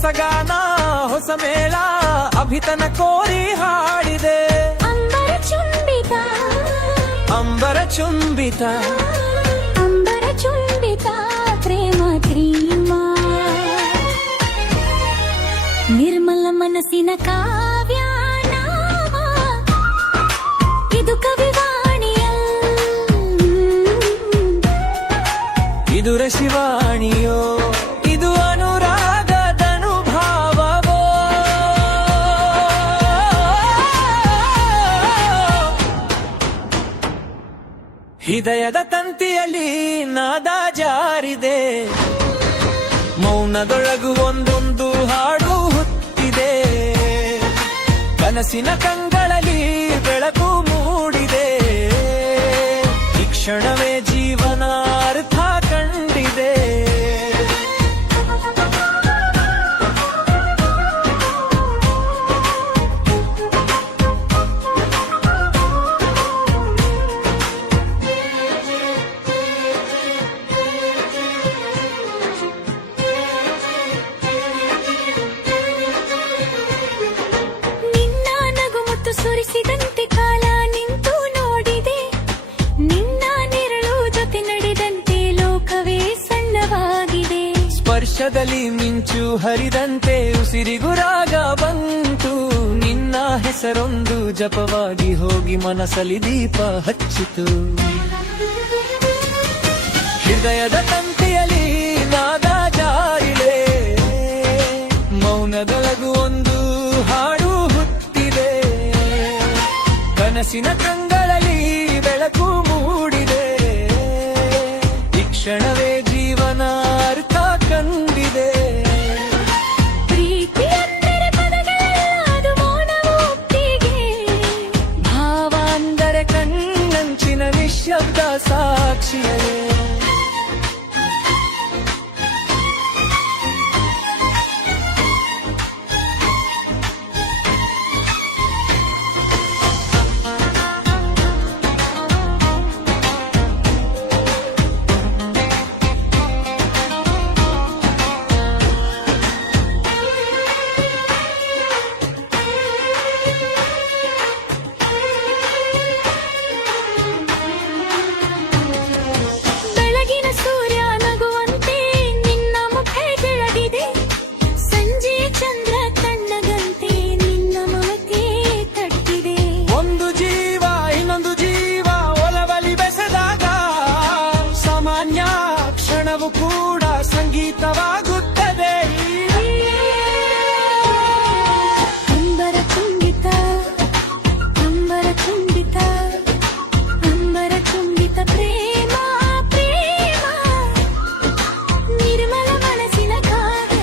ಹೊಸಗಾನ ಹೊಸ ಮೇಳ ಅಭಿತನ ಕೋರಿ ಹಾಡಿದೆ. ಅಂಬರ ಚುಂಬಿತ ಅಂಬರ ಚುಂಬಿತ ಅಂಬರ ಚುಂಬಿತ ಪ್ರೇಮ ತ್ರೀಮ ನಿರ್ಮಲ ಮನಸ್ಸಿನ ಕಾವ್ಯಾನ ಇದು ಕವಿವಾಣಿಯಲ್ ಇದು ರಸಿವಾಣಿಯೋ ಇದು ಅನುರಾಗದನುಭಾವವೋ. ಹೃದಯದ ತಂತಿಯಲ್ಲಿ ನಾದ ಜಾರಿದೆ, ಮೌನದೊಳಗು ಒಂದೊಂದು ಹಾಡು ಹುಟ್ಟಿದೆ. ಕನಸಿನ ಕಂಗಳಲ್ಲಿ ಬೆಳಕು ಮೂಡಿದೆ, ಈ ಕ್ಷಣವೇ ಜೀವನ ಅರ್ಥ ಕಂಡಿದೆ. ಸುರಿಸಿದಂತೆ ಕಾಲ ನಿಂತು ನೋಡಿದೆ, ನಿನ್ನ ನೆರಳು ಜೊತೆ ನಡೆದಂತೆ ಲೋಕವೇ ಸಣ್ಣವಾಗಿದೆ. ಸ್ಪರ್ಶದಲ್ಲಿ ಮಿಂಚು ಹರಿದಂತೆ ಉಸಿರಿಗೂ ರಾಗ ಬಂತು, ನಿನ್ನ ಹೆಸರೊಂದು ಜಪವಾಗಿ ಹೋಗಿ ಮನಸ್ಸಲ್ಲಿ ದೀಪ ಹಚ್ಚಿತು. ಹೃದಯದ ತಂತಿಯಲ್ಲಿ ನಾದ ಜಾರಿದೆ, ಮೌನದೊಳಗು ಒಂದು ಹಾಡು ಹುಟ್ಟಿದೆ. ಕನಸಿನ ಕಂಗಳಲ್ಲಿ ಬೆಳಕು ಮೂಡಿದೆ, ಈ ಕ್ಷಣವೇ ಜೀವನ ಅರ್ಥ ಕಂಡಿದೆ. ಪ್ರೀತಿ ಅಂದರೆ ಪದಗಳಲ್ಲ, ಅದು ಮೌನವೂ ಒಪ್ಪಿಗೆ. ಭಾವ ಅಂದರೆ ಕಣ್ಣಂಚಿನ ನಿಶ್ಶಬ್ದ ಸಾಕ್ಷಿಯೇ. ಕೂಡ ಸಂಗೀತವಾಗುತ್ತದೆ. ಅಂಬರ ಚುಂಬಿತ ಅಂಬರ ಚುಂಬಿತ ಅಂಬರ ಚುಂಬಿತ ಪ್ರೇಮ ಪ್ರೇಮ ನಿರ್ಮಲ ಮನಸ್ಸಿನ ಕಾವ್ಯ.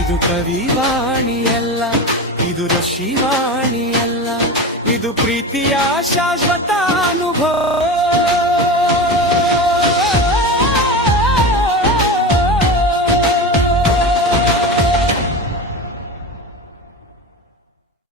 ಇದು ಕವಿವಾಣಿಯಲ್ಲ, ಇದು ರಶಿವಾಣಿಯಲ್ಲ, ಇದು ಪ್ರೀತಿಯ ಶಾಶ್ವತ ಅನುಭವ.